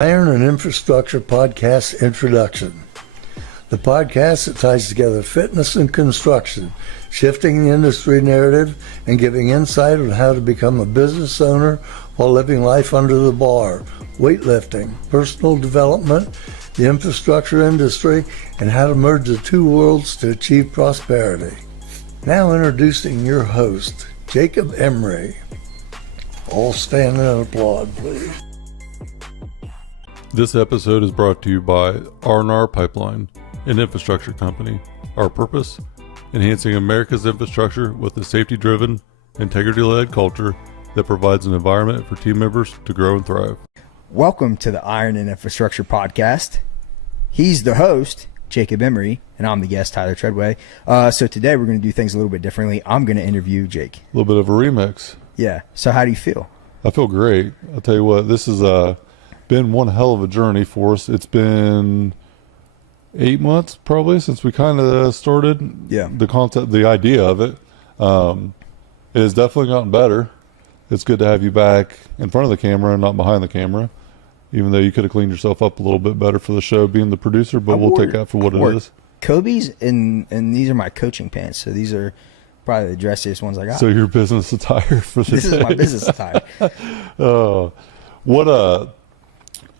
Iron and Infrastructure Podcast Introduction. The podcast that ties together fitness and construction, shifting the industry narrative and giving insight on how to become a business owner while living life under the bar, weightlifting, personal development, the infrastructure industry, and how to merge the two worlds to achieve prosperity. Now introducing your host, Jacob Emery. All stand and applaud, please. This episode is brought to you by R&R Pipeline, an infrastructure company. Our purpose? Enhancing America's infrastructure with a safety-driven, integrity-led culture that provides an environment for team members to grow and thrive. Welcome to the Iron and Infrastructure Podcast. He's the host, Jacob Emery, and I'm the guest, Tyler Tredway. So today we're going to do things a little bit differently. I'm going to interview Jake. A little bit of a remix. Yeah. So how do you feel? I feel great. I'll tell you what, this has been one hell of a journey for us. It's been 8 months probably since we kind of started the concept, the idea of it. It has definitely gotten better. It's good to have you back in front of the camera and not behind the camera, even though you could have cleaned yourself up a little bit better for the show being the producer, but we'll take that for what it is. Kobe's and these are my coaching pants, so these are probably the dressiest ones I got. So your business attire for the This day. is my business attire.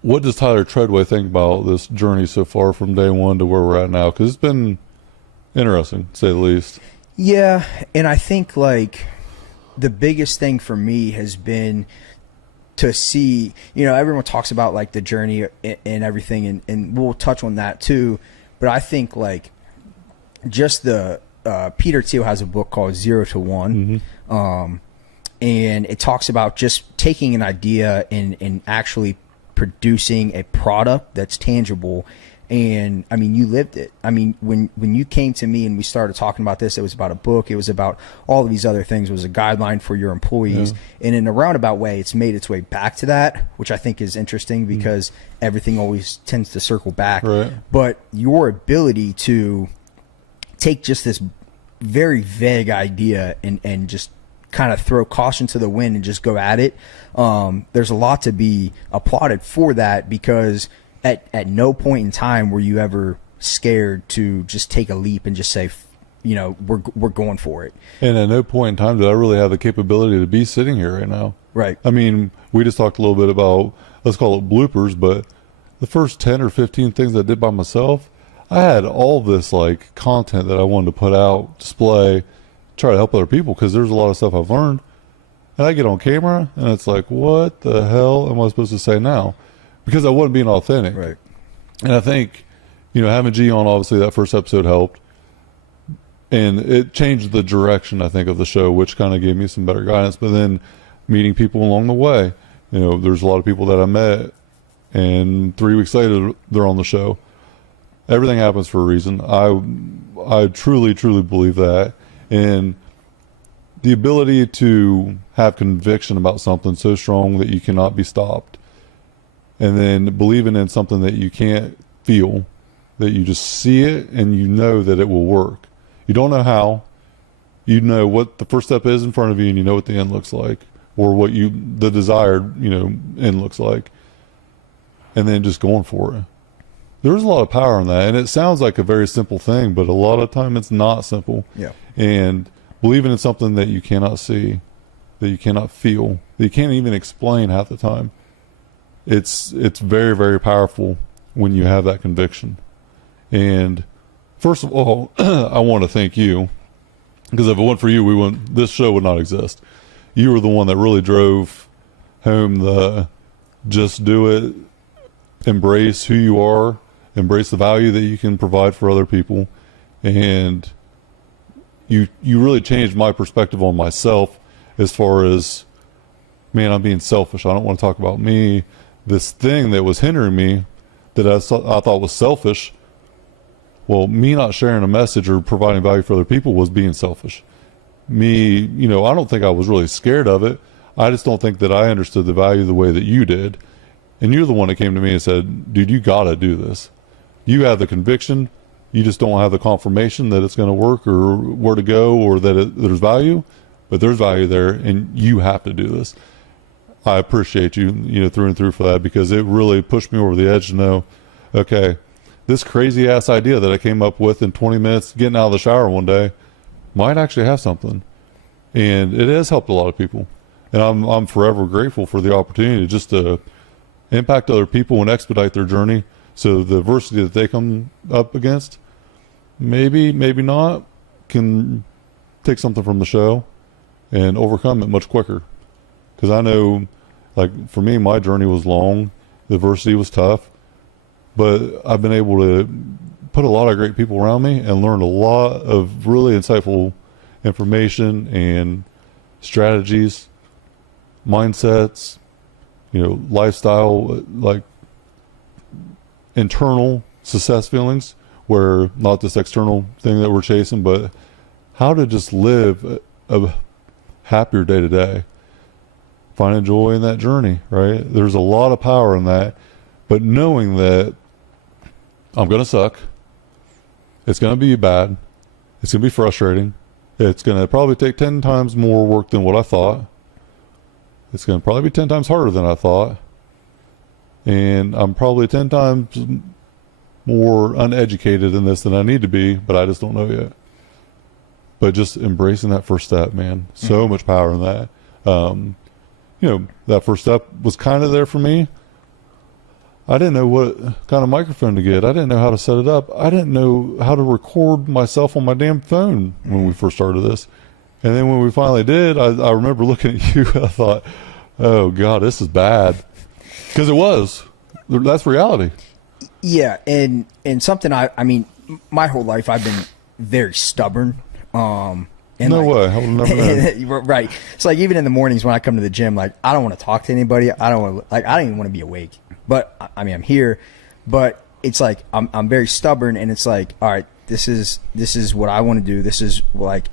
What does Tyler Tredway think about this journey so far from day one to where we're at now? Because it's been interesting, to say the least. Yeah, and I think like the biggest thing for me has been to see, everyone talks about like the journey and everything, and we'll touch on that too. But I think like just the Peter Thiel has a book called 0 to 1. Mm-hmm. And it talks about just taking an idea and actually producing a product that's tangible. And I mean, you lived it. I mean, when you came to me and we started talking about this, it was about a book. It was about all of these other things. It was a guideline for your employees. And in a roundabout way, it's made its way back to that, which I think is interesting because everything always tends to circle back. Right. But your ability to take just this very vague idea and just kind of throw caution to the wind and just go at it. There's a lot to be applauded for that, because at no point in time were you ever scared to just take a leap and just say, we're going for it. And at no point in time did I really have the capability to be sitting here right now. Right. I mean, we just talked a little bit about, let's call it bloopers, but the first 10 or 15 things I did by myself, I had all this like content that I wanted to put out, display, try to help other people, because there's a lot of stuff I've learned. And I get on camera and it's like, what the hell am I supposed to say now? Because I wasn't being authentic. Right. And I think, having G on, obviously that first episode helped. And it changed the direction, I think, of the show, which kind of gave me some better guidance. But then meeting people along the way, there's a lot of people that I met, and 3 weeks later they're on the show. Everything happens for a reason. I truly, truly believe that. And the ability to have conviction about something so strong that you cannot be stopped, and then believing in something that you can't feel, that you just see it and you know that it will work. You don't know how. You know what the first step is in front of you, and you know what the end looks like, or what the desired end looks like, and then just going for it. There's a lot of power in that, and it sounds like a very simple thing, but a lot of time it's not simple. Yeah. And believing in something that you cannot see, that you cannot feel, that you can't even explain half the time, it's very, very powerful when you have that conviction. And first of all, I want to thank you, because if it weren't for you, this show would not exist. You were the one that really drove home the just do it, embrace who you are, embrace the value that you can provide for other people. And you really changed my perspective on myself, as far as, man, I'm being selfish. I don't want to talk about me. This thing that was hindering me, that I thought was selfish, well, me not sharing a message or providing value for other people was being selfish. Me, I don't think I was really scared of it. I just don't think that I understood the value the way that you did. And you're the one that came to me and said, dude, you got to do this. You have the conviction. You just don't have the confirmation that it's going to work, or where to go, or that there's value, but there's value there, and you have to do this. I appreciate you, through and through for that, because it really pushed me over the edge to know, okay, this crazy ass idea that I came up with in 20 minutes getting out of the shower one day might actually have something. And it has helped a lot of people. And I'm forever grateful for the opportunity just to impact other people and expedite their journey. So the adversity that they come up against, maybe not, can take something from the show and overcome it much quicker. Because I know, like, for me, my journey was long. The adversity was tough. But I've been able to put a lot of great people around me and learn a lot of really insightful information and strategies, mindsets, lifestyle, like internal success feelings, where not this external thing that we're chasing, but how to just live a happier day to day. Finding joy in that journey, right? There's a lot of power in that, but knowing that I'm going to suck, it's going to be bad, it's going to be frustrating, it's going to probably take 10 times more work than what I thought, it's going to probably be 10 times harder than I thought, and I'm probably 10 times more uneducated in this than I need to be, but I just don't know yet. But just embracing that first step, man, so much power in that. That first step was kind of there for me. I didn't know what kind of microphone to get. I didn't know how to set it up. I didn't know how to record myself on my damn phone when we first started this. And then when we finally did, I remember looking at you and I thought, oh God, this is bad. Because it was. That's reality. Yeah. And something I mean, my whole life I've been very stubborn. And no way. I would never know. Right. It's like even in the mornings when I come to the gym, like I don't want to talk to anybody. I don't even want to be awake. But I mean, I'm here. But it's like I'm very stubborn, and it's like, all right, this is what I want to do. This is like,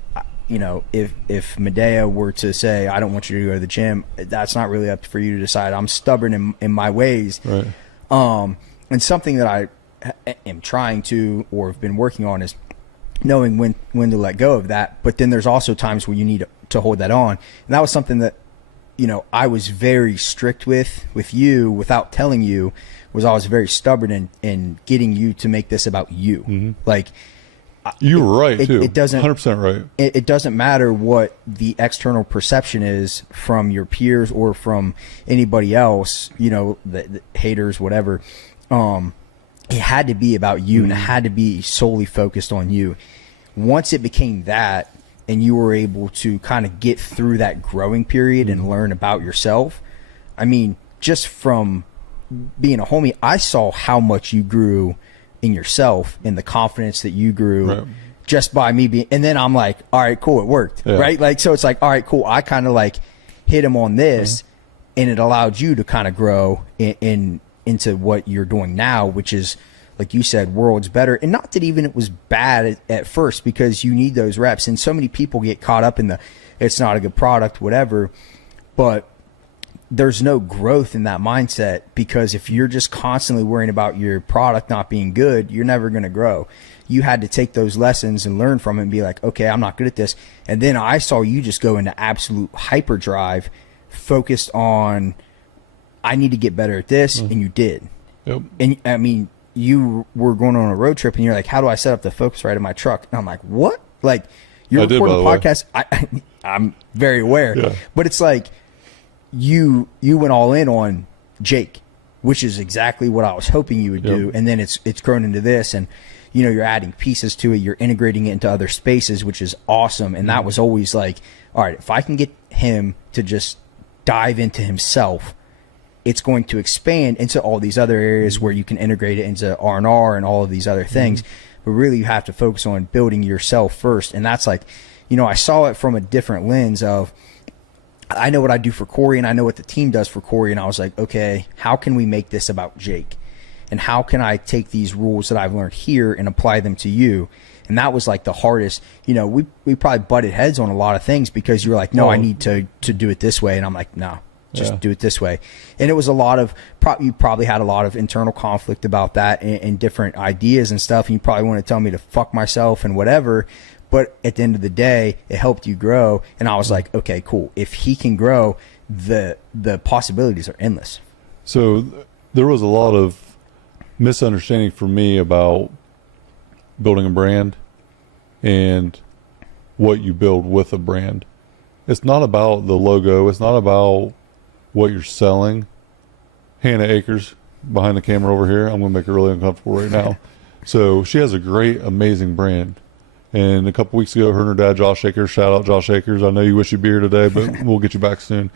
if Medea were to say, I don't want you to go to the gym, that's not really up for you to decide. I'm stubborn in my ways. Right. And something that I am trying to or have been working on is knowing when to let go of that. But then there's also times where you need to hold that on. And that was something that, I was very strict with you without telling you, was I was very stubborn in getting you to make this about you. Mm-hmm. Like, you were right too. It doesn't 100% right. It doesn't matter what the external perception is from your peers or from anybody else, the haters, whatever. It had to be about you, and it had to be solely focused on you. Once it became that, and you were able to kind of get through that growing period and learn about yourself, I mean, just from being a homie, I saw how much you grew in yourself and the confidence that you grew just by me being, and then I'm like, all right, cool, it worked, right? Like, so it's like, all right, cool, I kind of like hit him on this, and it allowed you to kind of grow into what you're doing now, which is, like you said, worlds better. And not that even it was bad at first, because you need those reps. And so many people get caught up in it's not a good product, whatever. But there's no growth in that mindset, because if you're just constantly worrying about your product not being good, you're never going to grow. You had to take those lessons and learn from it and be like, okay, I'm not good at this. And then I saw you just go into absolute hyperdrive, focused on, I need to get better at this. And you did. Yep. And I mean, you were going on a road trip and you're like, how do I set up the Focusrite in my truck? And I'm like, what? Like, you're recording a podcast. I'm very aware, but it's like you went all in on Jake, which is exactly what I was hoping you would do. And then it's grown into this, and you're adding pieces to it. You're integrating it into other spaces, which is awesome. And that was always like, all right, if I can get him to just dive into himself, it's going to expand into all these other areas where you can integrate it into R&R and all of these other things. But really, you have to focus on building yourself first. And that's like, I saw it from a different lens of, I know what I do for Corey and I know what the team does for Corey. And I was like, okay, how can we make this about Jake? And how can I take these rules that I've learned here and apply them to you? And that was like the hardest. We probably butted heads on a lot of things, because you were like, no, I need to do it this way. And I'm like, no. Just do it this way. And it was a lot of, you probably had a lot of internal conflict about that and different ideas and stuff. And you probably want to tell me to fuck myself and whatever. But at the end of the day, it helped you grow. And I was like, okay, cool. If he can grow, the possibilities are endless. So there was a lot of misunderstanding for me about building a brand and what you build with a brand. It's not about the logo. It's not about what you're selling. Hannah Akers behind the camera over here. I'm going to make her really uncomfortable right now. So she has a great, amazing brand. And a couple weeks ago, her and her dad, Josh Akers, shout out Josh Akers. I know you wish you'd be here today, but we'll get you back soon.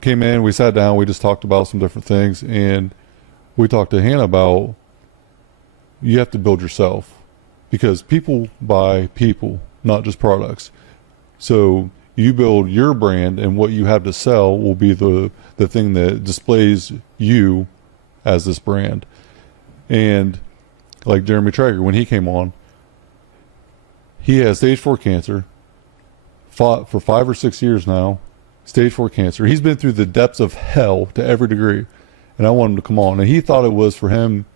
Came in, we sat down, we just talked about some different things. And we talked to Hannah about you have to build yourself because people buy people, not just products. So you build your brand, and what you have to sell will be the thing that displays you as this brand. And like Jeremy Traeger, when he came on, he has stage 4 cancer, fought for 5 or 6 years now, stage 4 cancer. He's been through the depths of hell to every degree. And I wanted him to come on. And he thought it was for him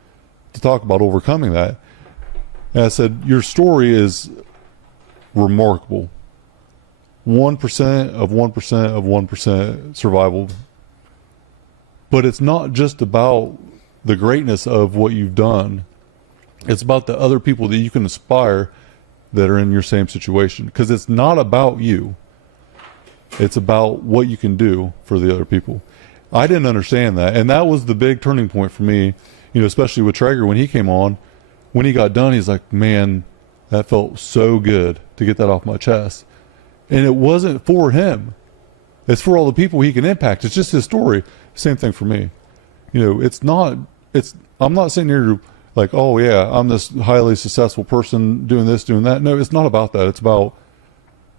to talk about overcoming that. And I said, your story is remarkable. 1% of 1% of 1% survival. But it's not just about the greatness of what you've done. It's about the other people that you can inspire that are in your same situation. Because it's not about you. It's about what you can do for the other people. I didn't understand that. And that was the big turning point for me, you know, especially with Traeger when he came on. When he got done, he's like, man, that felt so good to get that off my chest. And it wasn't for him. It's for all the people he can impact. It's just his story. Same thing for me. You know, I'm not sitting here like, oh yeah, I'm this highly successful person doing this, doing that. No, it's not about that. It's about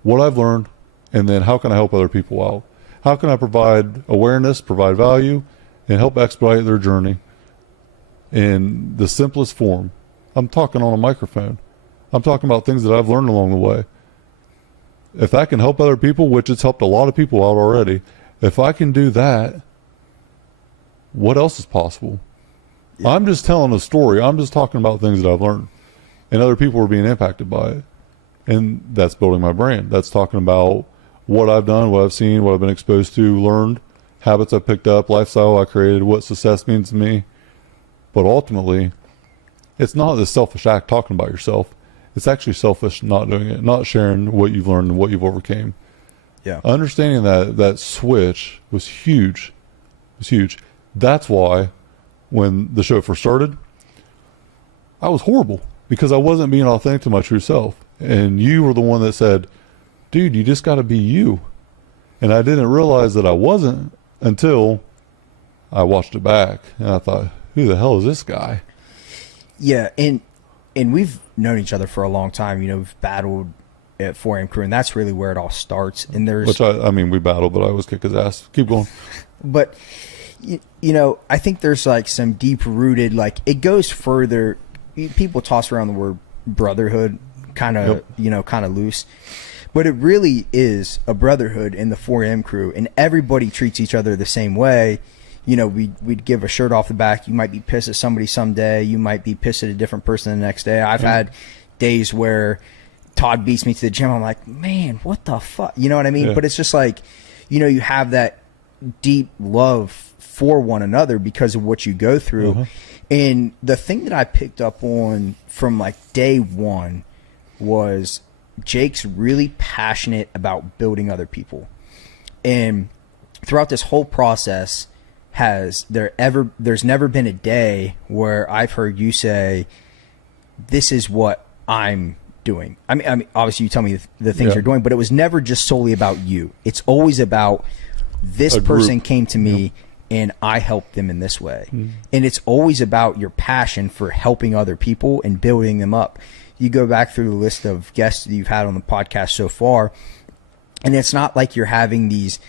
what I've learned and then how can I help other people out? How can I provide awareness, provide value, and help expedite their journey in the simplest form? I'm talking on a microphone. I'm talking about things that I've learned along the way. If I can help other people, which it's helped a lot of people out already, if I can do that, what else is possible? Yeah. I'm just telling a story. I'm just talking about things that I've learned. And other people are being impacted by it. And that's building my brand. That's talking about what I've done, what I've seen, what I've been exposed to, learned, habits I've picked up, lifestyle I created, what success means to me. But ultimately, it's not this selfish act talking about yourself. It's actually selfish not doing it, not sharing what you've learned and what you've overcame. Yeah. Understanding that switch was huge. It was huge. That's why when the show first started, I was horrible because I wasn't being authentic to my true self. And you were the one that said, dude, you just got to be you. And I didn't realize that I wasn't until I watched it back. And I thought, who the hell is this guy? Yeah, and we've known each other for a long time. You know, we've battled at 4am Crew, and that's really where it all starts. And there's, which I mean, we battled, but I always kick his ass. Keep going. But you know, I think there's like some deep rooted, like it goes further. People toss around the word brotherhood, kind of, yep, you know, kind of loose, but it really is a brotherhood in the 4am Crew, and everybody treats each other the same way. You know, we'd give a shirt off the back. You might be pissed at somebody someday. You might be pissed at a different person the next day. I've had days where Todd beats me to the gym. I'm like, man, what the fuck? You know what I mean? Yeah. But it's just like, you know, you have that deep love for one another because of what you go through. Uh-huh. And the thing that I picked up on from like day one was Jake's really passionate about building other people. And throughout this whole process, there's never been a day where I've heard you say, this is what I'm doing. I mean, obviously you tell me the things you're doing, but it was never just solely about you. It's always about this person came to me and I helped them in this way. Mm. And it's always about your passion for helping other people and building them up. You go back through the list of guests that you've had on the podcast so far, and it's not like you're having these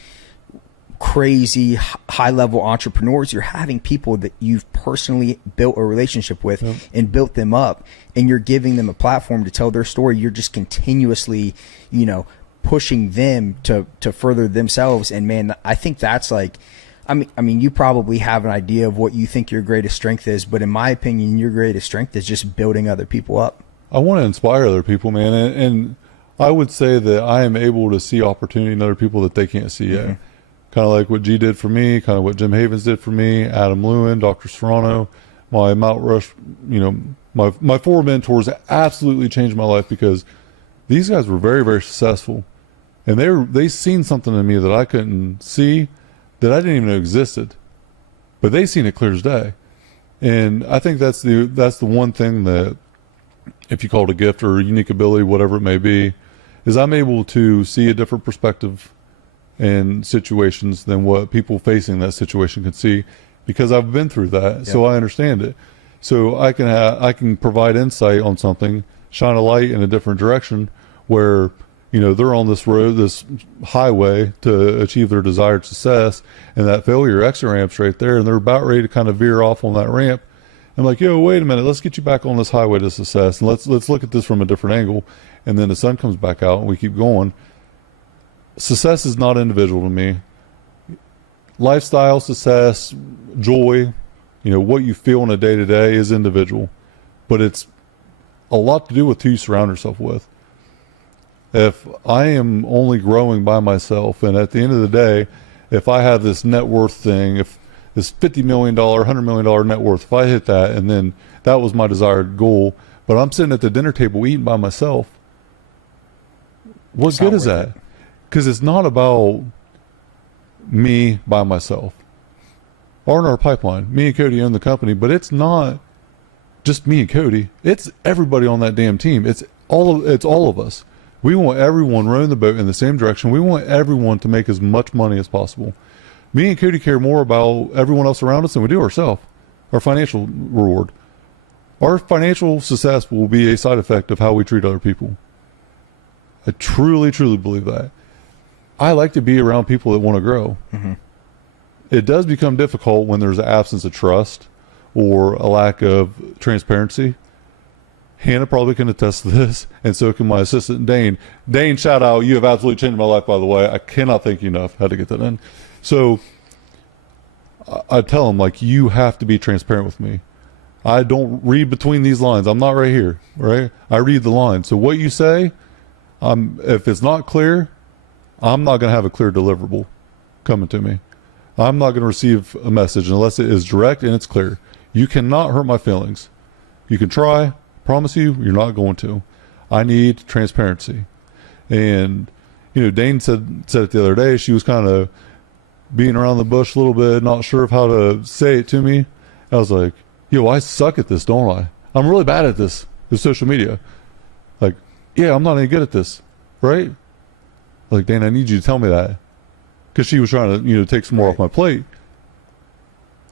crazy high-level entrepreneurs. You're having people that you've personally built a relationship with and built them up, and you're giving them a platform to tell their story. You're just continuously, you know, pushing them to further themselves. And man, I think that's like, I mean, you probably have an idea of what you think your greatest strength is, but in my opinion, your greatest strength is just building other people up. I want to inspire other people, man. And I would say that I am able to see opportunity in other people that they can't see yet. Kind of like what G did for me, kind of what Jim Havens did for me, Adam Lewin, Dr. Serrano, my Mount Rush, my four mentors absolutely changed my life because these guys were very, very successful. And they seen something in me that I couldn't see, that I didn't even know existed. But they seen it clear as day. And I think that's the one thing that, if you call it a gift or a unique ability, whatever it may be, is I'm able to see a different perspective in situations than what people facing that situation can see, because I've been through that, so I understand it. So I can provide insight on something, shine a light in a different direction, where they're on this road, this highway to achieve their desired success, and that failure exit ramp's right there, and they're about ready to kind of veer off on that ramp. I'm like, yo, wait a minute, let's get you back on this highway to success, and let's look at this from a different angle. And then the sun comes back out, and we keep going. Success is not individual to me. Lifestyle, success, joy, what you feel in a day-to-day is individual. But it's a lot to do with who you surround yourself with. If I am only growing by myself, and at the end of the day, if I have this net worth thing, if this $50 million, $100 million net worth, if I hit that, and then that was my desired goal, but I'm sitting at the dinner table eating by myself, what good is that? Because it's not about me by myself. R&R Pipeline, me and Cody own the company, but it's not just me and Cody. It's everybody on that damn team. It's all of us. We want everyone rowing the boat in the same direction. We want everyone to make as much money as possible. Me and Cody care more about everyone else around us than we do ourselves, our financial reward. Our financial success will be a side effect of how we treat other people. I truly, truly believe that. I like to be around people that want to grow. Mm-hmm. It does become difficult when there's an absence of trust or a lack of transparency. Hannah probably can attest to this, and so can my assistant, Dane. Dane, shout out. You have absolutely changed my life, by the way. I cannot thank you enough. Had to get that in. So I tell him, like, you have to be transparent with me. I don't read between these lines. I'm not right here, right? I read the lines. So what you say, if it's not clear, I'm not going to have a clear deliverable coming to me. I'm not going to receive a message unless it is direct and it's clear. You cannot hurt my feelings. You can try. Promise you, you're not going to. I need transparency. And, Dane said it the other day. She was kind of being around the bush a little bit, not sure of how to say it to me. I was like, yo, I suck at this, don't I? I'm really bad at this with social media. Like, yeah, I'm not any good at this, right? Like, Dane, I need you to tell me that. Because she was trying to, take some more off my plate.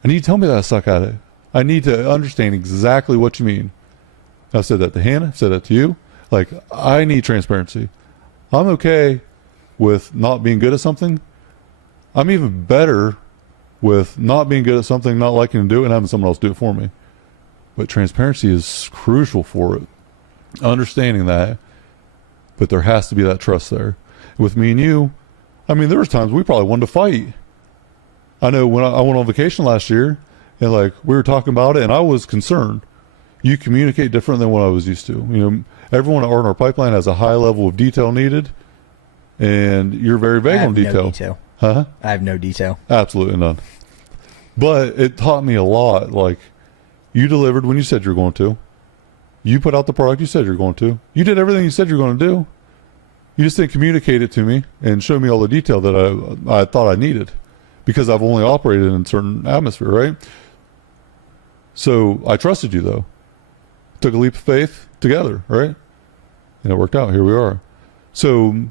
I need you to tell me that I suck at it. I need to understand exactly what you mean. I said that to Hannah. I said that to you. Like, I need transparency. I'm okay with not being good at something. I'm even better with not being good at something, not liking to do it, and having someone else do it for me. But transparency is crucial for it. Understanding that. But there has to be that trust there. With me and you, there was times we probably wanted to fight. I know when I went on vacation last year, and we were talking about it, and I was concerned. You communicate different than what I was used to. Everyone at R&R Pipeline has a high level of detail needed, and you're very vague on detail. No detail. Huh? I have no detail. Absolutely none. But it taught me a lot. Like, you delivered when you said you were going to. You put out the product you said you were going to. You did everything you said you were going to do. You just didn't communicate it to me and show me all the detail that I thought I needed, because I've only operated in a certain atmosphere, right? So I trusted you, though. Took a leap of faith together, right? And it worked out. Here we are. So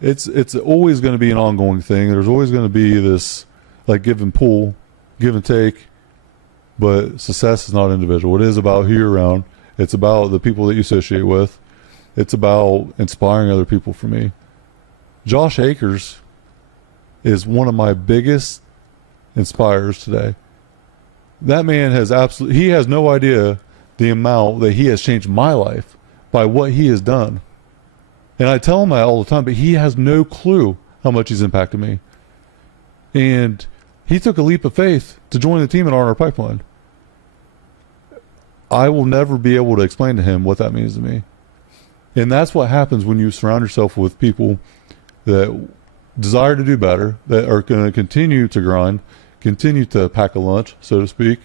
it's always going to be an ongoing thing. There's always going to be this give and pull, give and take. But success is not individual. It is about who you're around. It's about the people that you associate with. It's about inspiring other people for me. Josh Akers is one of my biggest inspirers today. That man he has no idea the amount that he has changed my life by what he has done. And I tell him that all the time, but he has no clue how much he's impacted me. And he took a leap of faith to join the team at R&R Pipeline. I will never be able to explain to him what that means to me. And that's what happens when you surround yourself with people that desire to do better, that are going to continue to grind, continue to pack a lunch, so to speak,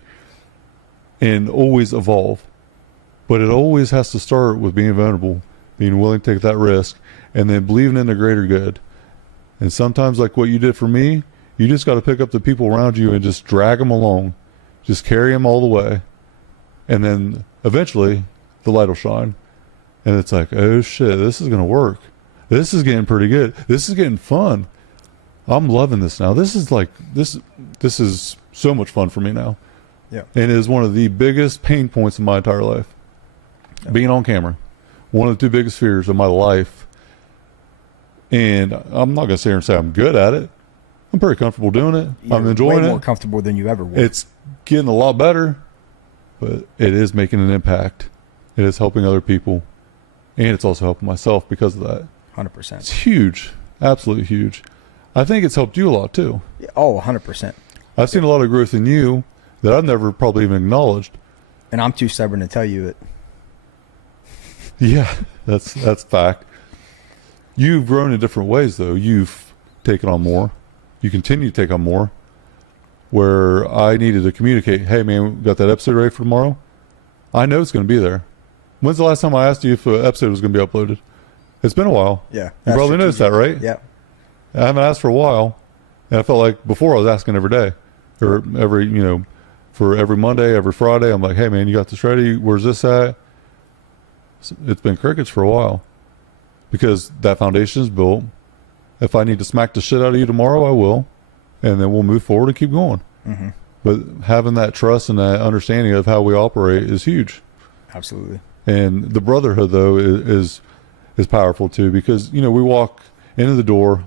and always evolve. But it always has to start with being vulnerable, being willing to take that risk, and then believing in the greater good. And sometimes, like what you did for me, you just got to pick up the people around you and just drag them along. Just carry them all the way. And then eventually the light will shine. And it's like, oh shit, this is going to work. This is getting pretty good. This is getting fun. I'm loving this now. This is like, this is so much fun for me now. Yeah. And it is one of the biggest pain points in my entire life. Yeah. Being on camera. One of the two biggest fears of my life. And I'm not going to sit here and say I'm good at it. I'm pretty comfortable doing it. I'm enjoying it. Way more comfortable than you ever were. It's getting a lot better, but it is making an impact. It is helping other people. And it's also helping myself because of that. 100%. It's huge. Absolutely huge. I think it's helped you a lot too. Oh, 100%. I've seen a lot of growth in you that I've never probably even acknowledged. And I'm too stubborn to tell you it. Yeah, that's fact. You've grown in different ways though. You've taken on more. You continue to take on more. Where I needed to communicate, hey man, we got that episode ready for tomorrow? I know it's going to be there. When's the last time I asked you if an episode was going to be uploaded? It's been a while. Yeah. You probably noticed that, right? Yeah. I haven't asked for a while. And I felt like before I was asking every day. Or for every Monday, every Friday, I'm like, hey man, you got this ready? Where's this at? It's been crickets for a while. Because that foundation is built. If I need to smack the shit out of you tomorrow, I will. And then we'll move forward and keep going. Mm-hmm. But having that trust and that understanding of how we operate is huge. Absolutely. And the brotherhood, though, is powerful, too. Because, we walk into the door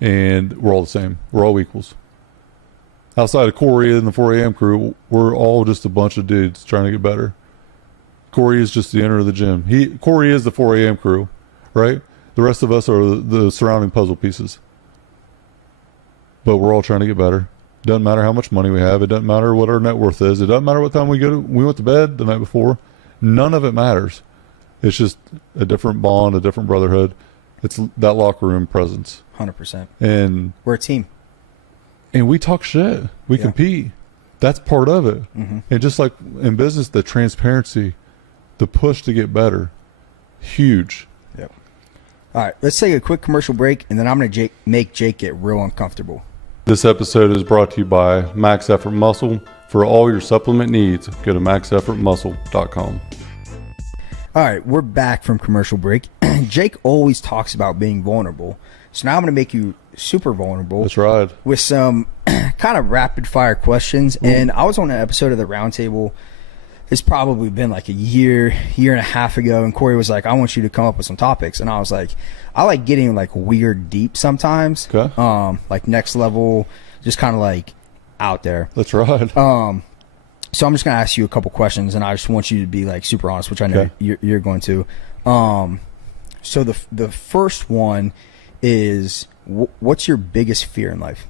and we're all the same. We're all equals. Outside of Corey and the 4 a.m. crew, we're all just a bunch of dudes trying to get better. Corey is just the owner of the gym. Corey is the 4 a.m. crew, right? The rest of us are the surrounding puzzle pieces. But we're all trying to get better. Doesn't matter how much money we have. It doesn't matter what our net worth is. It doesn't matter what time we went to bed the night before. None of it matters. It's just a different bond, a different brotherhood. It's that locker room presence. 100%. And we're a team. And we talk shit. We compete. That's part of it. Mm-hmm. And just like in business, the transparency, the push to get better, huge. Yep. All right, let's take a quick commercial break, and then I'm going to make Jake get real uncomfortable. This episode is brought to you by Max Effort Muscle. For all your supplement needs, go to maxeffortmuscle.com. All right, we're back from commercial break. Jake always talks about being vulnerable. So now I'm going to make you super vulnerable. That's right. With some kind of rapid fire questions. Ooh. And I was on an episode of the Roundtable. It's probably been like a year and a half ago. And Corey was like, I want you to come up with some topics. And I was like, I like getting like weird deep sometimes. Okay. Like next level, just kind of like out there. That's right. So I'm just going to ask you a couple questions, and I just want you to be like super honest, which I know you're going to. So the first one is, what's your biggest fear in life?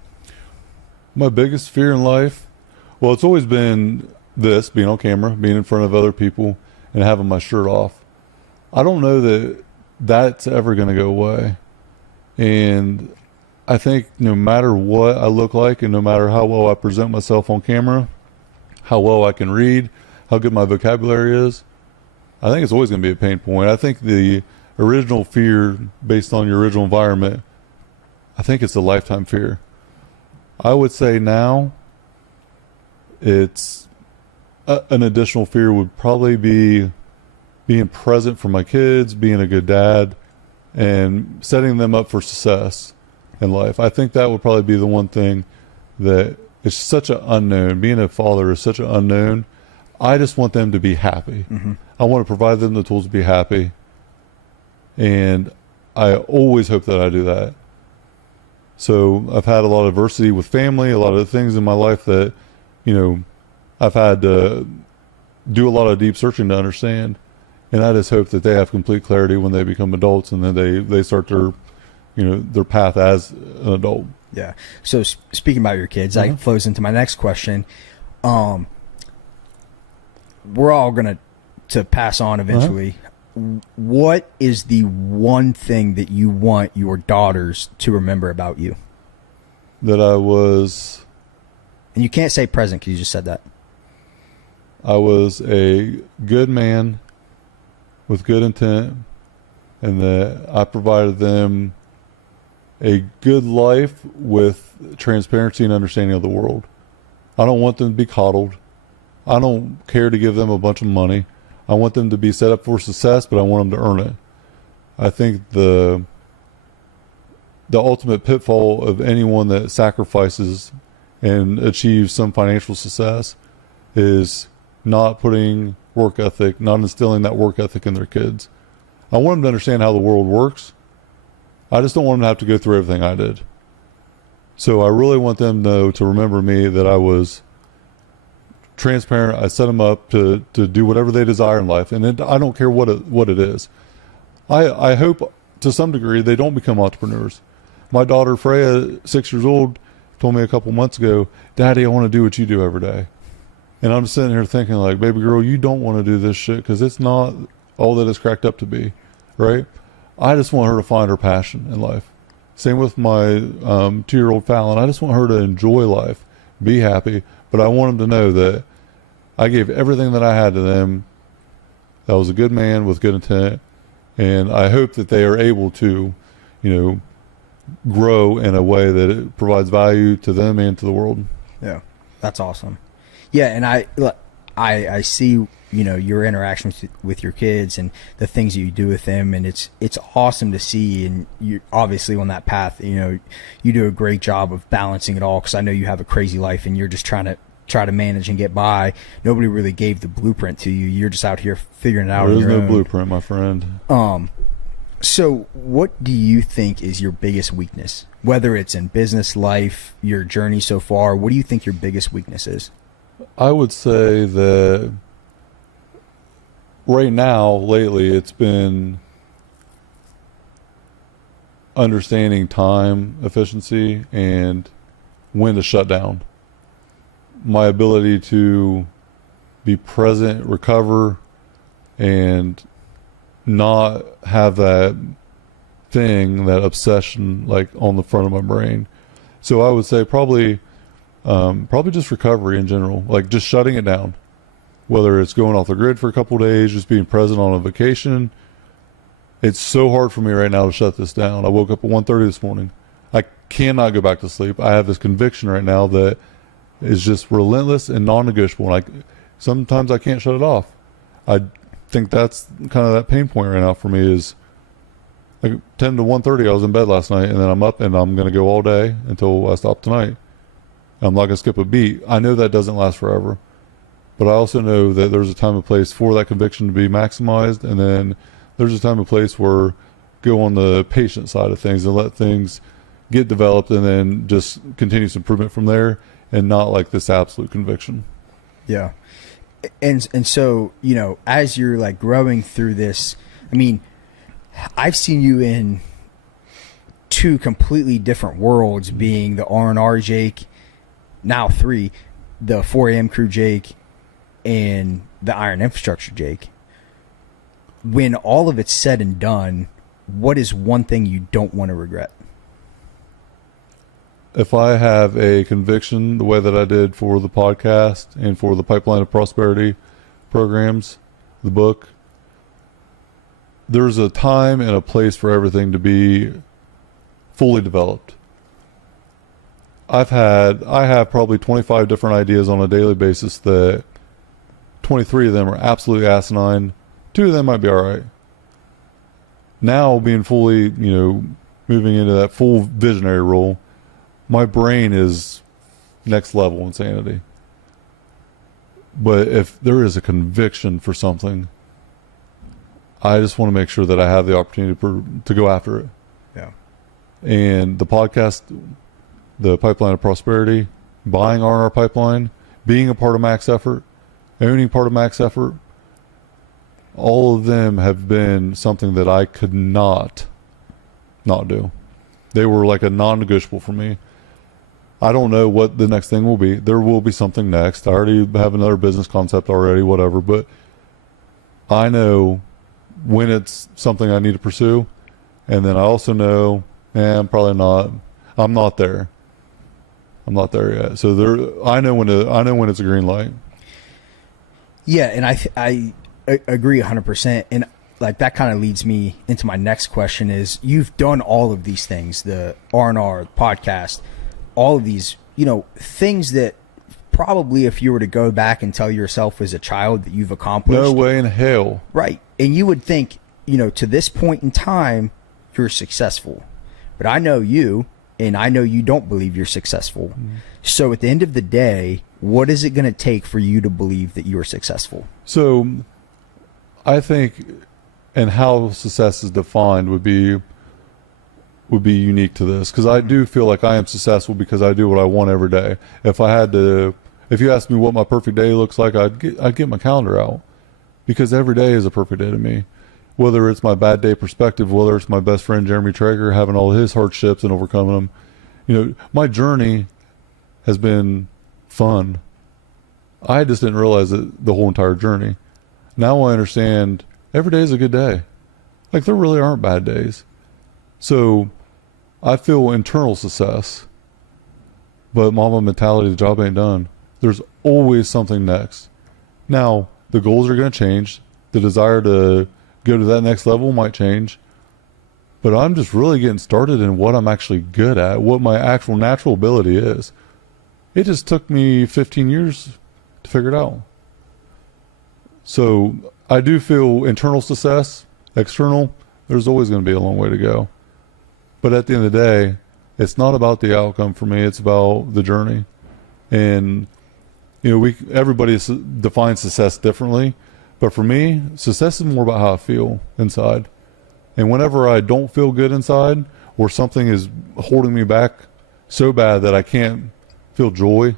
My biggest fear in life? Well, it's always been being on camera, being in front of other people, and having my shirt off. I don't know that that's ever going to go away. And I think no matter what I look like and no matter how well I present myself on camera, how well I can read, how good my vocabulary is, I think it's always going to be a pain point. I think the original fear based on your original environment, I think it's a lifetime fear. I would say now it's an additional fear would probably be being present for my kids, being a good dad, and setting them up for success in life. I think that would probably be the one thing that is such an unknown. Being a father is such an unknown. I just want them to be happy. Mm-hmm. I want to provide them the tools to be happy. And I always hope that I do that. So I've had a lot of adversity with family, a lot of things in my life that, I've had to do a lot of deep searching to understand. And I just hope that they have complete clarity when they become adults and then they start their path as an adult. Yeah. So speaking about your kids, that flows into my next question. We're all going to pass on eventually. what is the one thing that you want your daughters to remember about you? That I was And you can't say present because you just said that. I was a good man with good intent, and that I provided them a good life with transparency and understanding of the world. I don't want them to be coddled. I don't care to give them a bunch of money. I want them to be set up for success, but I want them to earn it. I think the ultimate pitfall of anyone that sacrifices and achieves some financial success is not putting work ethic, not instilling that work ethic in their kids. I want them to understand how the world works. I just don't want them to have to go through everything I did. So I really want them to remember me, that I was transparent. I set them up to do whatever they desire in life, and I don't care what it is. I hope to some degree they don't become entrepreneurs. My daughter Freya, 6 years old, told me a couple months ago, "Daddy, I want to do what you do every day." And I'm sitting here thinking, like, baby girl, you don't want to do this shit because it's not all that it's cracked up to be, right? I just want her to find her passion in life. Same with my 2-year-old Fallon. I just want her to enjoy life, be happy, but I want them to know that I gave everything that I had to them. I was a good man with good intent, and I hope that they are able to, grow in a way that it provides value to them and to the world. Yeah, that's awesome. Yeah, and I see your interactions with your kids and the things that you do with them, and it's awesome to see. And you obviously on that path, you do a great job of balancing it all, because I know you have a crazy life and you're just trying to manage and get by. Nobody really gave the blueprint to you. You're just out here figuring it out. There is no blueprint, my friend. So what do you think is your biggest weakness? Whether it's in business, life, your journey so far, what do you think your biggest weakness is? I would say that right now, lately, it's been understanding time efficiency and when to shut down. My ability to be present, recover, and not have that thing, that obsession, like on the front of my brain. So I would say probably just recovery in general, like just shutting it down. Whether it's going off the grid for a couple of days, just being present on a vacation. It's so hard for me right now to shut this down. I woke up at 1:30 this morning. I cannot go back to sleep. I have this conviction right now that is just relentless and non-negotiable. And sometimes I can't shut it off. I think that's kind of that pain point right now for me is like 10 to 1:30. I was in bed last night, and then I'm up and I'm going to go all day until I stop tonight. I'm not going to skip a beat. I know that doesn't last forever. But I also know that there's a time and place for that conviction to be maximized, and then there's a time and place where go on the patient side of things and let things get developed, and then just continuous improvement from there, and not like this absolute conviction. Yeah. And so, as you're like growing through this, I mean, I've seen you in two completely different worlds, being the R&R Jake, now 3, the 4 a.m. crew Jake, and the Iron Infrastructure Jake. When all of it's said and done, what is one thing you don't want to regret? If I have a conviction the way that I did for the podcast and for the Pipeline of Prosperity programs, the book, there's a time and a place for everything to be fully developed. I have probably 25 different ideas on a daily basis that 23 of them are absolutely asinine. 2 of them might be all right. Now, being fully, moving into that full visionary role, my brain is next level insanity. But if there is a conviction for something, I just want to make sure that I have the opportunity to go after it. Yeah. And the podcast, the Pipeline of Prosperity, buying R&R Pipeline, being a part of Max Effort, owning part of Max Effort, all of them have been something that I could not do. They were like a non-negotiable for me. I don't know what the next thing will be. There will be something next. I already have another business concept already, whatever. But I know when it's something I need to pursue. And then I also know, I'm not there. I'm not there yet. So I know when it's a green light. Yeah, and I agree 100%. And like that kind of leads me into my next question is, you've done all of these things, the R&R, podcast, all of these, things that probably if you were to go back and tell yourself as a child that you've accomplished. No way in hell. Right. And you would think, to this point in time, you're successful. But I know you, and I know you don't believe you're successful. Mm-hmm. So at the end of the day, what is it going to take for you to believe that you are successful? So I think, and how success is defined would be unique to this, because I do feel like I am successful because I do what I want every day. If you asked me what my perfect day looks like, I'd get my calendar out, because every day is a perfect day to me. Whether it's my bad day perspective, whether it's my best friend Jeremy Traeger having all his hardships and overcoming them, my journey has been fun. I just didn't realize it the whole entire journey. Now I understand every day is a good day. Like, there really aren't bad days. So I feel internal success, but mama mentality, the job ain't done. There's always something next. Now, the goals are going to change. The desire to go to that next level might change. But I'm just really getting started in what I'm actually good at, what my actual natural ability is. It just took me 15 years to figure it out. So I do feel internal success, external, there's always going to be a long way to go. But at the end of the day, it's not about the outcome for me. It's about the journey. And, everybody defines success differently. But for me, success is more about how I feel inside. And whenever I don't feel good inside, or something is holding me back so bad that I can't feel joy,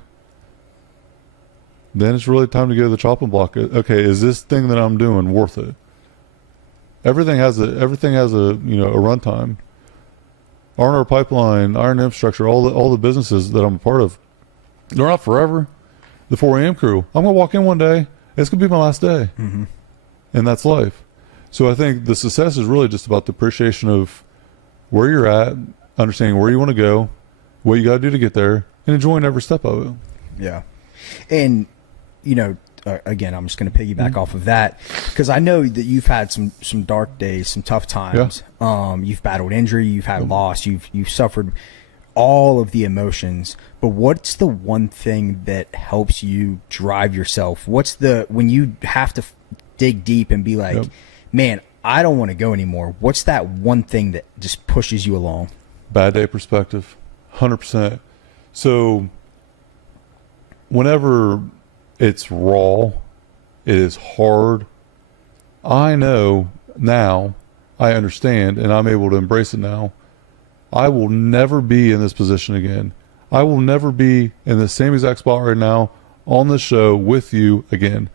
then it's really time to go to the chopping block. Okay, is this thing that I'm doing worth it? Everything has a runtime. R&R Pipeline, Iron Infrastructure, all the businesses that I'm a part of, they're not forever. The 4 a.m. crew, I'm gonna walk in one day, it's gonna be my last day, mm-hmm. And that's life. So I think the success is really just about the appreciation of where you're at, understanding where you want to go, what you got to do to get there, and enjoying every step of it. Yeah, and again, I'm just going to piggyback off of that, because I know that you've had some dark days, some tough times. Yeah. You've battled injury, you've had loss, you've suffered all of the emotions. But what's the one thing that helps you drive yourself? When you have to dig deep and be like, man, I don't want to go anymore. What's that one thing that just pushes you along? Bad day perspective, 100%. So whenever it's raw, it is hard, I know now, I understand, and I'm able to embrace it now. I will never be in this position again. I will never be in the same exact spot right now on this show with you again.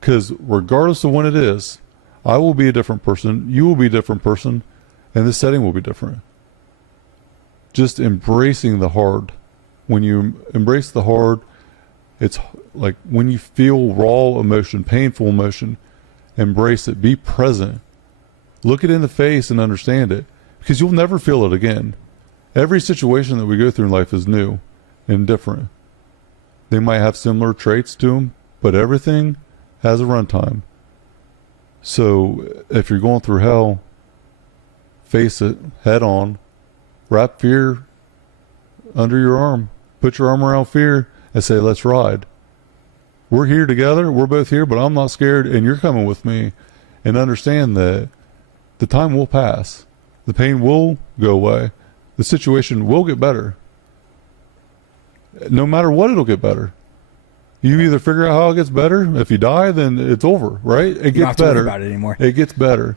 Because regardless of when it is, I will be a different person, you will be a different person, and this setting will be different. Just embracing the hard. When you embrace the hard, it's like when you feel raw emotion, painful emotion, embrace it, be present. Look it in the face and understand it, because you'll never feel it again. Every situation that we go through in life is new and different. They might have similar traits to them, but everything has a runtime. So if you're going through hell, face it head on. Wrap fear under your arm. Put your arm around fear and say, let's ride. We're here together. We're both here, but I'm not scared, and you're coming with me. And understand that the time will pass. The pain will go away. The situation will get better. No matter what, it'll get better. You either figure out how it gets better. If you die, then it's over, right? It gets better. You don't have to worry about it anymore. It gets better.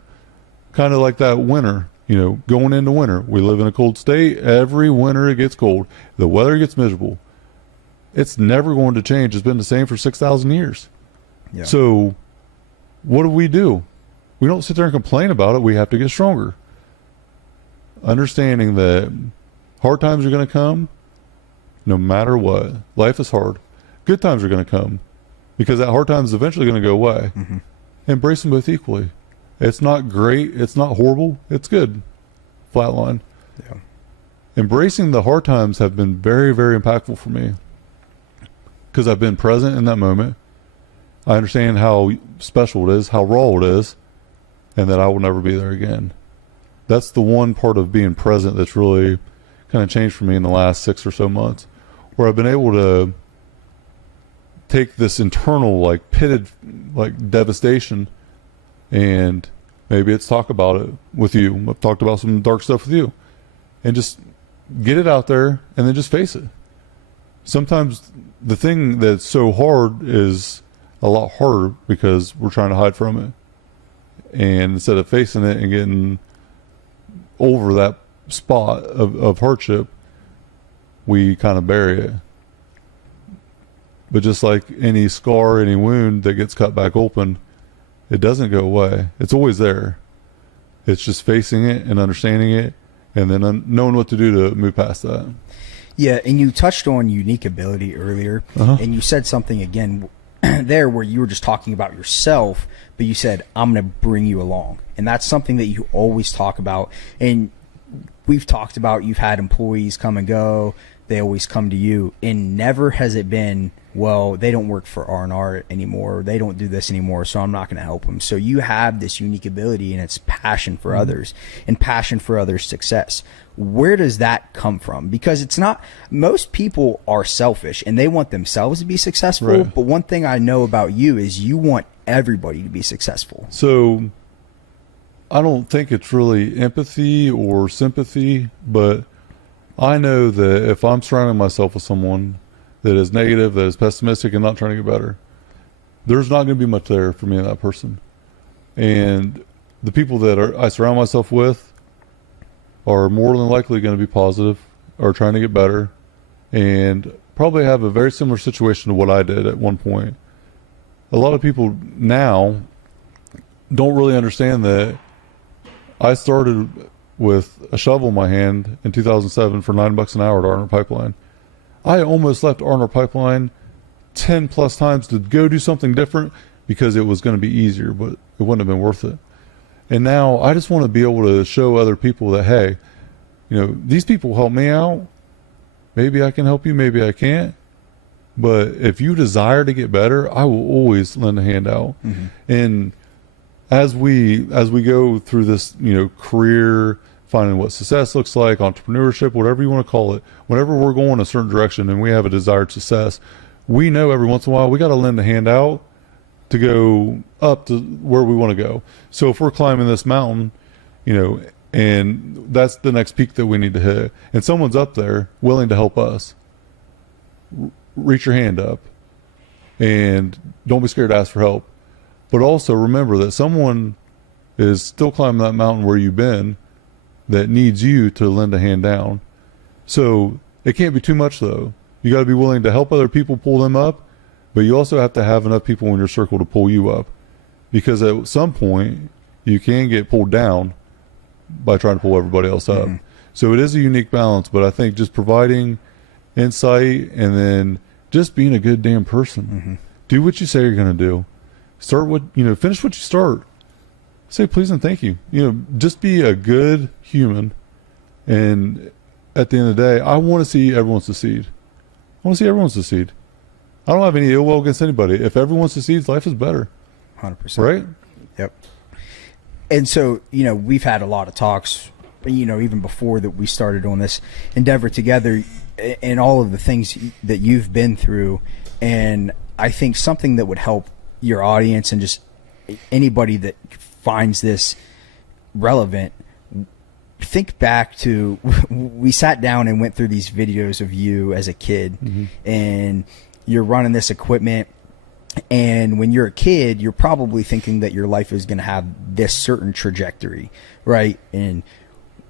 Kind of like that winter. Going into winter. We live in a cold state. Every winter it gets cold. The weather gets miserable. It's never going to change. It's been the same for 6,000 years. Yeah. So what do? We don't sit there and complain about it. We have to get stronger. Understanding that hard times are going to come no matter what. Life is hard. Good times are going to come because that hard time is eventually going to go away. Mm-hmm. Embrace them both equally. It's not great. It's not horrible. It's good. Flatline. Yeah. Embracing the hard times have been very, very impactful for me because I've been present in that moment. I understand how special it is, how raw it is, and that I will never be there again. That's the one part of being present that's really kind of changed for me in the last 6 or so months, where I've been able to take this internal, like, pitted, like, devastation, and maybe it's talk about it with you. I've talked about some dark stuff with you, and just get it out there and then just face it. Sometimes the thing that's so hard is a lot harder because we're trying to hide from it. And instead of facing it and getting over that spot of hardship, we kind of bury it. But just like any scar, any wound that gets cut back open, it doesn't go away. It's always there. It's just facing it and understanding it, and then knowing what to do to move past that. Yeah, and you touched on unique ability earlier, and you said something again there where you were just talking about yourself, but you said, I'm going to bring you along. And that's something that you always talk about. And we've talked about, you've had employees come and go. They always come to you. And never has it been, well, they don't work for R&R anymore. They don't do this anymore, so I'm not going to help them. So you have this unique ability, and it's passion for others and passion for others' success. Where does that come from? Because it's not, most people are selfish and they want themselves to be successful. Right. But one thing I know about you is you want everybody to be successful. So I don't think it's really empathy or sympathy, but I know that if I'm surrounding myself with someone that is negative, that is pessimistic and not trying to get better, there's not going to be much there for me and that person. And the people that I surround myself with are more than likely going to be positive or trying to get better, and probably have a very similar situation to what I did at one point. A lot of people now don't really understand that I started with a shovel in my hand in 2007 for $9 an hour at Arnold Pipeline. I almost left Arnold Pipeline 10 plus times to go do something different because it was going to be easier, but it wouldn't have been worth it. And now I just want to be able to show other people that, hey, you know, these people help me out. Maybe I can help you, maybe I can't. But if you desire to get better, I will always lend a hand out. Mm-hmm. And as we go through this, you know, career, finding what success looks like, entrepreneurship, whatever you want to call it, whenever we're going a certain direction and we have a desired success, we know every once in a while we got to lend a hand out to go up to where we want to go. So if we're climbing this mountain, you know, and that's the next peak that we need to hit, and someone's up there willing to help us, reach your hand up and don't be scared to ask for help. But also remember that someone is still climbing that mountain where you've been that needs you to lend a hand down. So it can't be too much, though. You got to be willing to help other people pull them up, but you also have to have enough people in your circle to pull you up, because at some point you can get pulled down by trying to pull everybody else up. Mm-hmm. So it is a unique balance, but I think just providing insight and then just being a good damn person. Mm-hmm. Do what you say you're going to do. Start what, you know, finish what you start. Say please and thank you. You know, just be a good human. And at the end of the day, I want to see everyone succeed. I want to see everyone succeed. I don't have any ill will against anybody. If everyone succeeds, life is better. 100%. Right? Yep. And so, you know, we've had a lot of talks, you know, even before that we started on this endeavor together, and all of the things that you've been through. And I think something that would help your audience and just anybody that finds this relevant, think back to, we sat down and went through these videos of you as a kid, mm-hmm. and you're running this equipment, and when you're a kid, you're probably thinking that your life is going to have this certain trajectory, right? And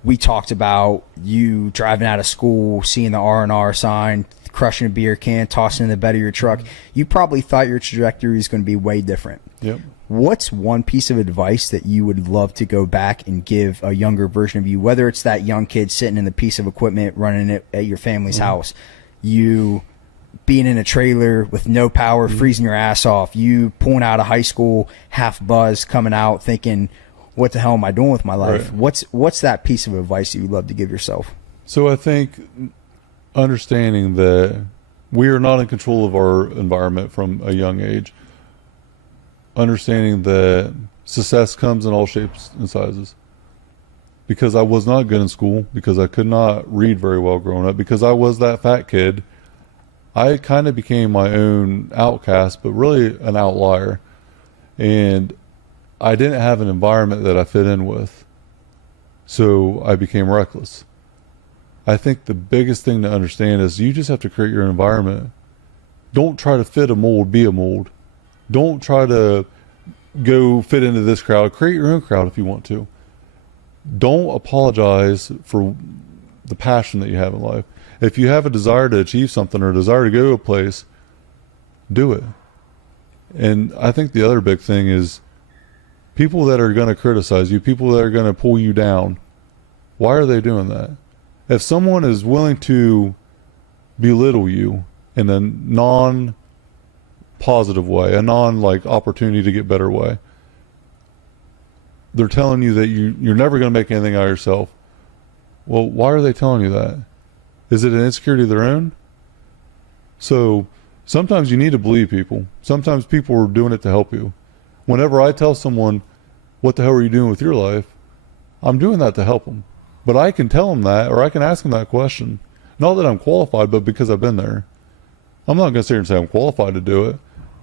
we talked about you driving out of school, seeing the R&R sign, crushing a beer can, tossing in the bed of your truck. You probably thought your trajectory is going to be way different. Yep. What's one piece of advice that you would love to go back and give a younger version of you, whether it's that young kid sitting in the piece of equipment running it at your family's mm-hmm. house, you being in a trailer with no power, mm-hmm. freezing your ass off, you pulling out of high school half buzzed, coming out thinking, what the hell am I doing with my life? Right. What's that piece of advice that you'd love to give yourself? So I think understanding that we are not in control of our environment from a young age, understanding that success comes in all shapes and sizes. Because I was not good in school, because I could not read very well growing up, because I was that fat kid, I kind of became my own outcast, but really an outlier. And I didn't have an environment that I fit in with. So I became reckless. I think the biggest thing to understand is you just have to create your environment. Don't try to fit a mold, be a mold. Don't try to go fit into this crowd. Create your own crowd if you want to. Don't apologize for the passion that you have in life. If you have a desire to achieve something or a desire to go to a place, do it. And I think the other big thing is people that are going to criticize you, people that are going to pull you down, why are they doing that? If someone is willing to belittle you in a non-positive way, a non-like opportunity to get better way, they're telling you that you're never going to make anything out of yourself. Well, why are they telling you that? Is it an insecurity of their own? So sometimes you need to believe people. Sometimes people are doing it to help you. Whenever I tell someone, what the hell are you doing with your life? I'm doing that to help them. But I can tell them that, or I can ask them that question. Not that I'm qualified, but because I've been there. I'm not going to sit here and say I'm qualified to do it,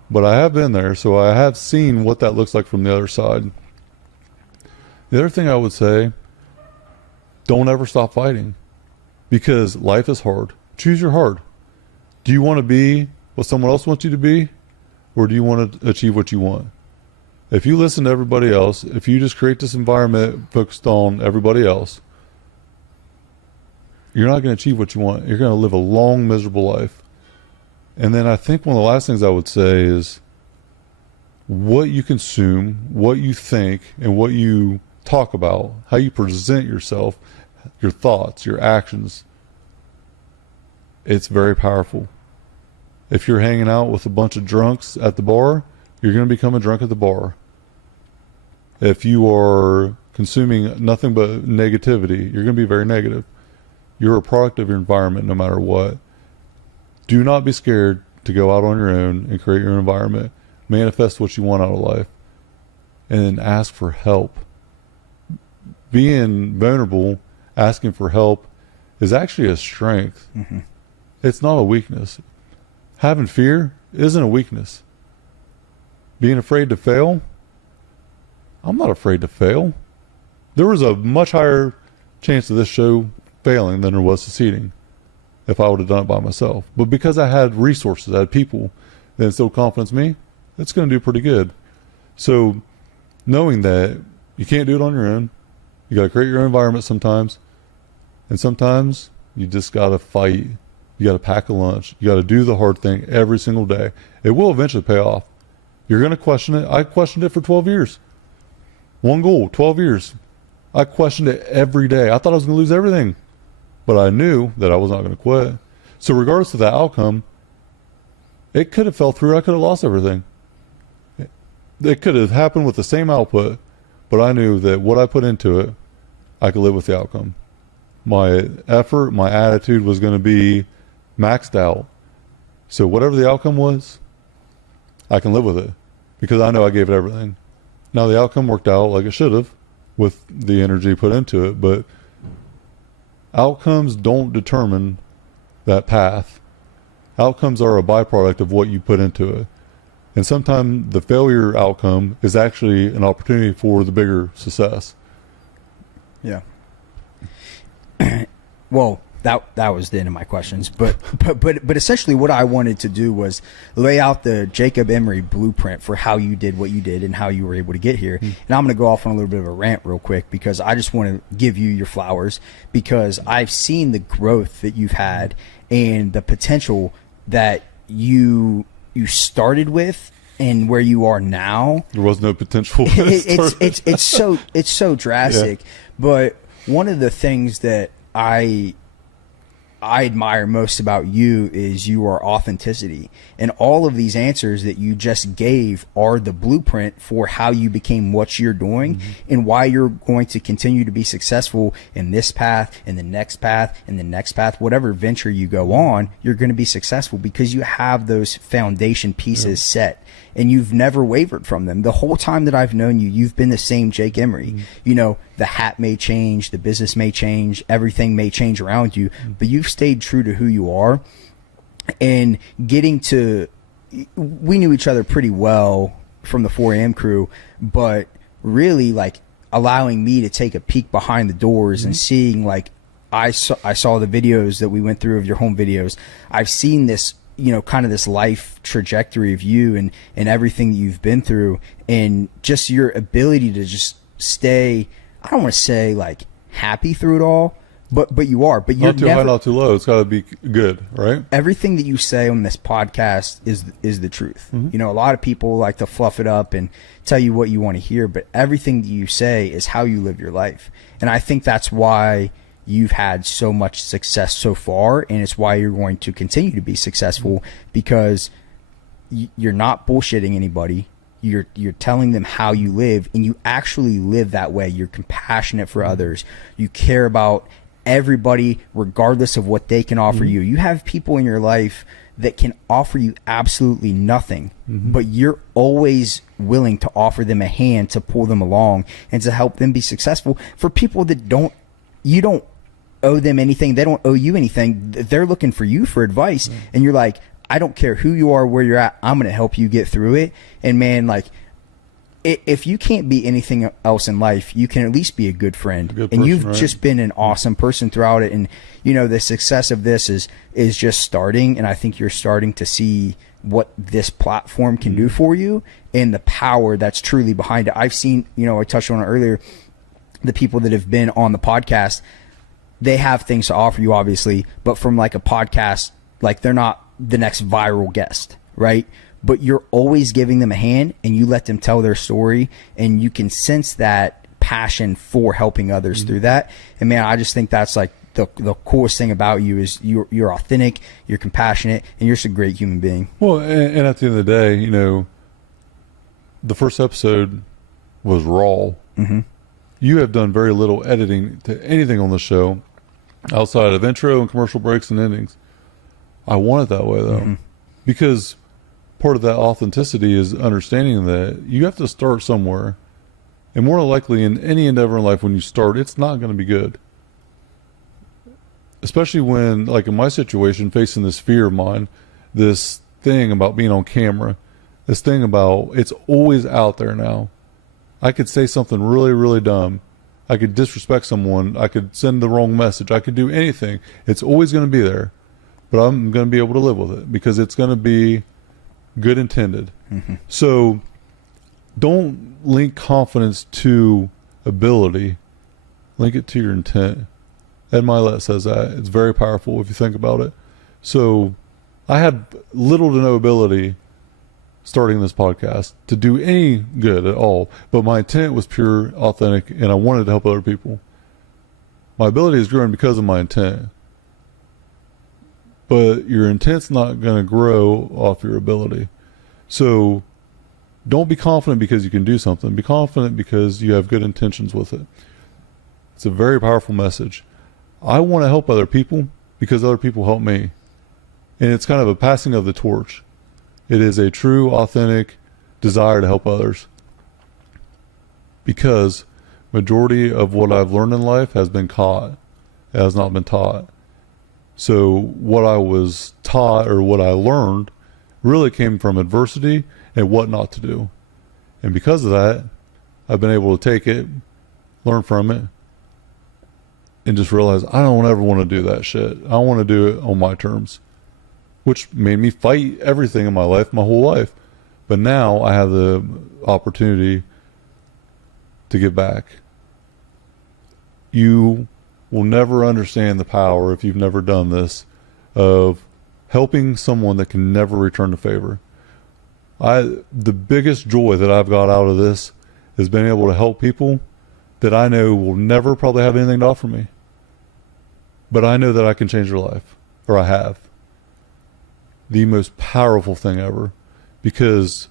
but I have been there, so I have seen what that looks like from the other side. The other thing I would say, don't ever stop fighting, because life is hard. Choose your heart. Do you want to be what someone else wants you to be, or do you want to achieve what you want? If you listen to everybody else, if you just create this environment focused on everybody else, you're not going to achieve what you want. You're going to live a long, miserable life. And then I think one of the last things I would say is what you consume, what you think, and what you talk about, how you present yourself, your thoughts, your actions, it's very powerful. If you're hanging out with a bunch of drunks at the bar, you're going to become a drunk at the bar. If you are consuming nothing but negativity, you're going to be very negative. You're a product of your environment no matter what. Do not be scared to go out on your own and create your environment. Manifest what you want out of life. And then ask for help. Being vulnerable, asking for help, is actually a strength. Mm-hmm. It's not a weakness. Having fear isn't a weakness. Being afraid to fail, I'm not afraid to fail. There was a much higher chance of this show failing than there was succeeding if I would have done it by myself. But because I had resources, I had people that instilled confidence in me, it's going to do pretty good. So knowing that you can't do it on your own, you got to create your own environment sometimes, and sometimes you just got to fight. You got to pack a lunch. You got to do the hard thing every single day. It will eventually pay off. You're going to question it. I questioned it for 12 years. One goal, 12 years. I questioned it every day. I thought I was going to lose everything, but I knew that I was not going to quit. So regardless of the outcome, it could have fell through. I could have lost everything. It could have happened with the same output, but I knew that what I put into it, I could live with the outcome. My effort, my attitude was going to be maxed out. So whatever the outcome was, I can live with it because I know I gave it everything. Now the outcome worked out like it should have with the energy put into it, but outcomes don't determine that path. Outcomes are a byproduct of what you put into it. And sometimes the failure outcome is actually an opportunity for the bigger success. Yeah. Well, that was the end of my questions, but essentially what I wanted to do was lay out the Jacob Emery blueprint for how you did what you did and how you were able to get here. And I'm going to go off on a little bit of a rant real quick because I just want to give you your flowers because I've seen the growth that you've had and the potential that you started with and where you are now. There was no potential. It's so drastic. Yeah. But one of the things that I I admire most about you is your authenticity. And all of these answers that you just gave are the blueprint for how you became what you're doing and why you're going to continue to be successful in this path, in the next path, in the next path, whatever venture you go on, you're going to be successful because you have those foundation pieces set. And you've never wavered from them. The whole time that I've known you, you've been the same Jake Emery. You know, the hat may change, the business may change, everything may change around you, but you've stayed true to who you are. And we knew each other pretty well from the 4 a.m. crew, but really like allowing me to take a peek behind the doors and seeing like, I saw the videos that we went through of your home videos. I've seen this, you know, kind of this life trajectory of you and everything that you've been through, and just your ability to just stay, I don't want to say like happy through it all, but you are, but you're not too high, not too low. It's got to be good, right? Everything that you say on this podcast is the truth. You know, a lot of people like to fluff it up and tell you what you want to hear, but everything that you say is how you live your life. And I think that's why you've had so much success so far, and it's why you're going to continue to be successful, because you're not bullshitting anybody. You're telling them how you live, and you actually live that way. You're compassionate for others. You care about everybody regardless of what they can offer you. You have people in your life that can offer you absolutely nothing, but you're always willing to offer them a hand to pull them along and to help them be successful. For people that you don't owe them anything, they don't owe you anything, they're looking for you for advice, and you're like, I don't care who you are, where you're at, I'm going to help you get through it. And man, like, if you can't be anything else in life, you can at least be a good friend. And you've just been an awesome person throughout it. And you know, the success of this is just starting, and I think you're starting to see what this platform can do for you and the power that's truly behind it. I've seen, you know, I touched on it earlier, the people that have been on the podcast, they have things to offer you, obviously, but from like a podcast, like they're not the next viral guest, right? But you're always giving them a hand, and you let them tell their story, and you can sense that passion for helping others through that. And man, I just think that's like the coolest thing about you is you're authentic, you're compassionate, and you're just a great human being. Well, and at the end of the day, you know, the first episode was raw. You have done very little editing to anything on the show outside of intro and commercial breaks and endings. I want it that way, though, because part of that authenticity is understanding that you have to start somewhere. And more than likely, in any endeavor in life, when you start, it's not going to be good. Especially when, like in my situation, facing this fear of mine, this thing about being on camera, this thing about it's always out there now. I could say something really, really dumb. I could disrespect someone. I could send the wrong message. I could do anything. It's always going to be there. But I'm going to be able to live with it because it's going to be good intended. So don't link confidence to ability. Link it to your intent. Ed Milet says that. It's very powerful if you think about it. So I had little to no ability starting this podcast to do any good at all, but my intent was pure, authentic, and I wanted to help other people. My ability is growing because of my intent, but your intent's not going to grow off your ability. So don't be confident because you can do something. Be confident because you have good intentions with it. It's a very powerful message. I want to help other people because other people help me, and it's kind of a passing of the torch. It is a true, authentic desire to help others, because majority of what I've learned in life has been caught. It has not been taught. So what I was taught or what I learned really came from adversity and what not to do. And because of that, I've been able to take it, learn from it, and just realize I don't ever want to do that shit. I want to do it on my terms, which made me fight everything in my life, my whole life. But now I have the opportunity to give back. You will never understand the power, if you've never done this, of helping someone that can never return the favor. The biggest joy that I've got out of this is being able to help people that I know will never probably have anything to offer me. but I know that I can change their life, or I have. The most powerful thing ever, because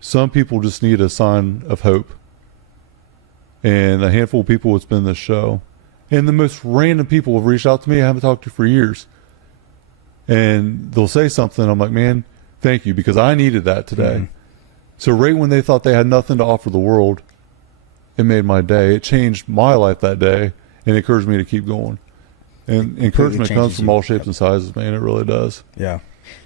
some people just need a sign of hope. And a handful of people it's been this show. And the most random people have reached out to me I haven't talked to for years. And they'll say something, I'm like, man, thank you, because I needed that today. Mm-hmm. So right when they thought they had nothing to offer the world, it made my day. It changed my life that day and encouraged me to keep going. And encouragement comes from all shapes and sizes, man. It really does. Yeah.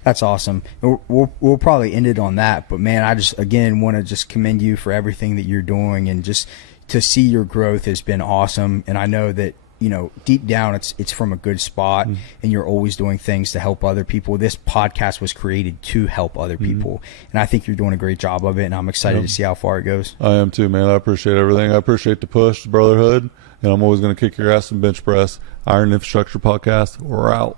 That's awesome. We'll probably end it on that, but man, I just again want to just commend you for everything that you're doing, and just to see your growth has been awesome. And I know that, you know, deep down it's from a good spot, and you're always doing things to help other people. This podcast was created to help other people, and I think you're doing a great job of it, and I'm excited to see how far it goes. I am too, man. I appreciate everything. I appreciate the push, the brotherhood, and I'm always going to kick your ass in bench press. Iron Infrastructure Podcast, we're out.